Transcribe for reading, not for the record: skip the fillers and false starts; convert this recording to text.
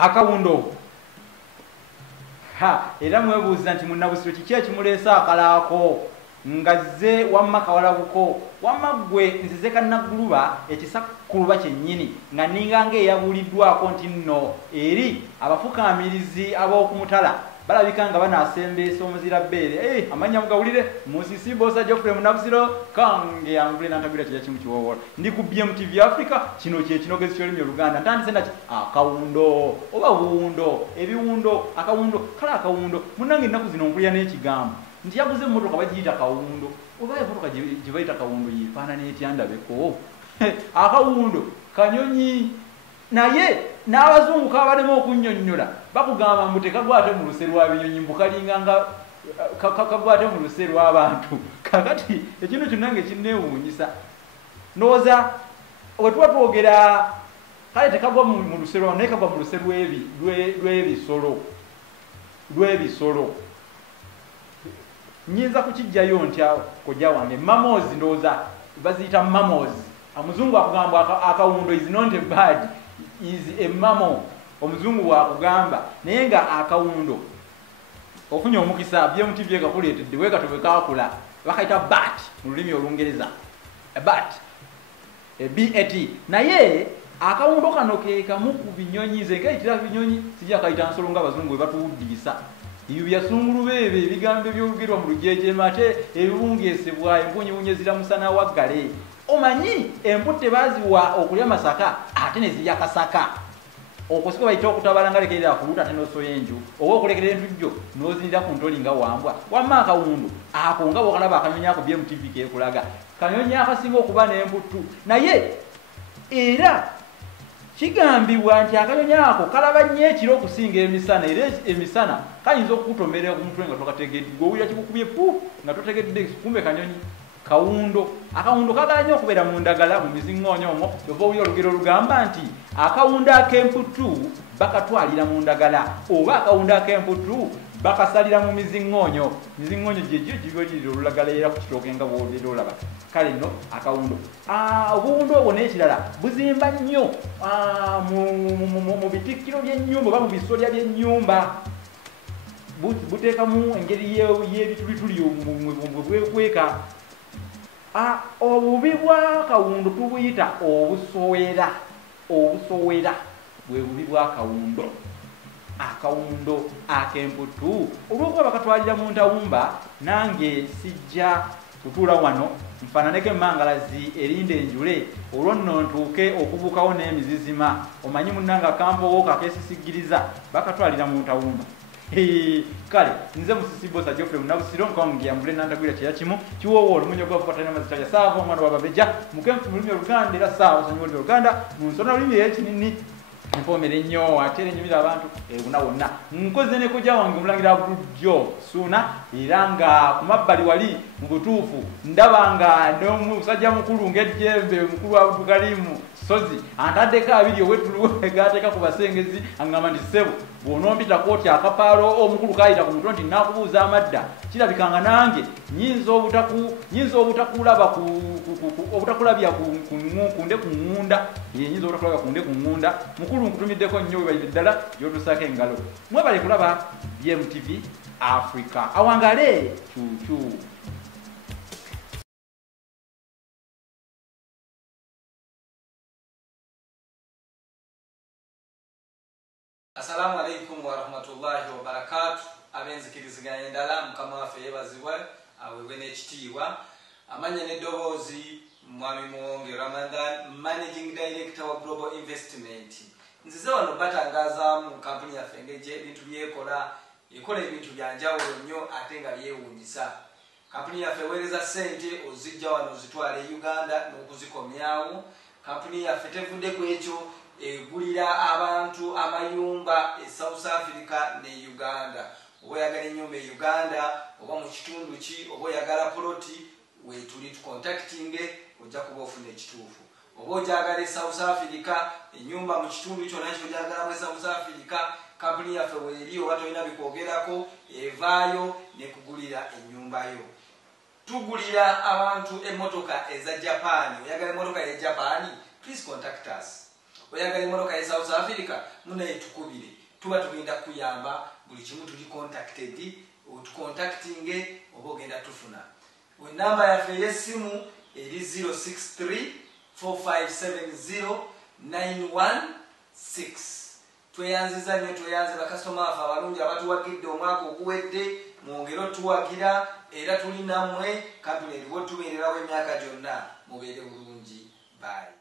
akawundo era mwebuuza nti munnabusiro kiki ekimuleesa akalaako ngazze wamma kawalabuko wamma gwe nzize kannagguluba ekisakuluba kyennyini nga ninganga eyabuuliddwako nti nno eri abafukaamirizi ab'okumutala balabika nga banaasembeesa omuzira bbeere amanya mugawulire musisi boosa Geoffrey Munnabusiro kange yangule nantagwira kya kimu kiwowola ndi ku BMTV Africa kino kye kinogezi ky'olulimi Oluganda ntandise naki akawundo oba wundo ebiwundo akawundo kale akawundo munnange ennaku zino mpulira n'ekigambo nti yaguze emmotoka bagiyita kawundo oba emmotoka gye bayita kawundo yifaanana etya ndabeko akawundo kanyonyi naye n'abazungu kabalema okunnyonnyola bakugamba mbu tekagwate mu luse lwa binyonyi mbu kalinga nga kagwate mu luse lw'abantu kakati ekintu kinnange kinneewuunyisa ndowooza bwe tuba twogera kale tekagwa mu luse lwabantu naye kagwa mu luse lw'ebisolo nyinza kukijjayo ntya kojja wange mammals ndowooza baziyita mammals omuzungu akugamba akawundo is not a bird is a mammal omuzungu bwakugamba naye nga akawundo ofunye omukisa BMTV ekakuleetedde weekatobe kaakula bakayita bat mu lulimi Olungereza bat bat naye akawundo kano ke kamu ku binyonyi ze nkayitira binyonyi sijja kayita nsolo nga abazungu bwe batuwuddisa ebyo byasungulu beebe ebigambo ebyogerwa mu lujeejema ate ebibungeesebwa empunyewunye ziramusana waggale omanyi emputte baaziwa okulya masaka ate ne zirya kasaka okusika bayita okutabala nga lekerera kuluta ate n'osoya enju oba okulekerera entujjo n'ozinira ku ntoli nga wambwa wamma akawundo ako nga bwokalaba akanyonyi ako BMTV keekulaga kanyonyi akasinga okuba n'emputtu naye era kigambibwa nti akanyonyi ako kalaba nnyo ekiro okusinga emisana era emisana kayinza okukutomerera ku mutwe nga tokategedde gw'owulira kikukubye pu nga totegedde kumbe kanyonyi kawundo akawundo kagala nnyo okubeera mu ndagala mu miziŋŋoonyo omwo ova owulira olugero olugamba nti akawundo ak'emputtu bakatwalira mu ndagala oba akawundo ak'emputtu bakasalira mu miziŋŋoonyo miziŋŋoonyo gyegyo gibalirira olulagala era ku kitooke nga bw'obeera olaba kale nno akawundo obuwundo obwo n'ekirala buzimba nnyo mu bitikkiro by'ennyumba oba mu bisolya by'ennyumba buteekamu engeri y'ebitulituli bwekweka obubi bw'akawundo tubuyita obusowera bwe bubi bw'akawundo akawundo ak'emputtu olw'okuba bakatwalira mu ntawumba nange sijja kutuula wano nfaananeko emmangalazi erinda enjule olwo nno ntuuke okubuukawo n'emizizima omanyi munnange akampowo kakeesisigiriza bakatwalira mu ntawumba kale nze musisi boosa Geoffrey Munnabusiro nkongiyambule nantagwira kyeya kimu kiwoowa olumunyo gwafufatanya mazitalya saava omwana wababeja mukemfu mu lulimi Oluganda era saawa osonyiwa olulimi Oluganda munsona olulimi ekinini empoomera ennyo ate era enyumira abantu ebuna wonna nkoze ne kojja wange omulangira Abdul Suuna era nga ku mabbali wali mu butuufu ndaba nga n'omusajja mukulu ng'ejjembe mukulu wa Abdul Karimu Sozi antaddeko abiri owetulu gateeka ku basengezi aŋŋamba nti ssebo bw'onompitako oti akapaalo omukulu kaayita ku mutwe nti naakubuuza amadda kirabikanga nange nyinza obutakulaba obutakulabya kunde ku ŋŋunda nyinza obutakulabya kunde ku ŋŋunda mukulu nkutumiddeko nnyo webalire ddala gy'otusaako engalo mwebale kulaba BMTV Africa awangale cuucu. Assalamu alaikum wa rahmatullahi wa barakatuh. Abenzikiriziganya endala mukama waffe yeebazibwe aweebwe n'ekitiibwa amanya n'eddoboozi mwami Muwonge Ramadan managing director wa Global Investment. Nzize wano batangazaamu kampuni yaffe ng'egye ebintu byekola ekola ebintu bya njawulo nnyo ate nga byewuunyisa. Kampuni yaffe eweereza ssente ozijja wano ozitwala e Uganda n'okuzikomyawo. Kampuni yaffe tevudde ku ekyo egulira abantu amayumba e South Africa ne Uganda. Oba oyagala ennyumba e Uganda oba mu kitundu ki oba oyagala poloti weetuli tukontaktinge ojja kuba ofuna ekituufu. Oba ogyagala e South Africa ennyumba mu kitundu kyonna ky'ogyagalamu e South Africa kampuni yaffe weeri oba tolina bikwogerako evaayo nekugulira ennyumbayo. Tugulira abantu emmotoka eza Japan. Oyagala emmotoka ya Japan please contact us. Oyagala emmotoka ya South Africa munaye tukubire tuba tugenda kuyamba buli kimu tuli contacted otucontactinge oba ogenda tufuna. Enamba yaffe ey'essimu eri 063 4570 tweyanziza nnyo, tweyanze bakasitoma baffe abalungi abatuwagidde omwaka oguwedde, mwongere otuwagira era tuli nammwe kampuni eriwo tubeererawo emyaka gyonna. Mubeere bulungi. Bye.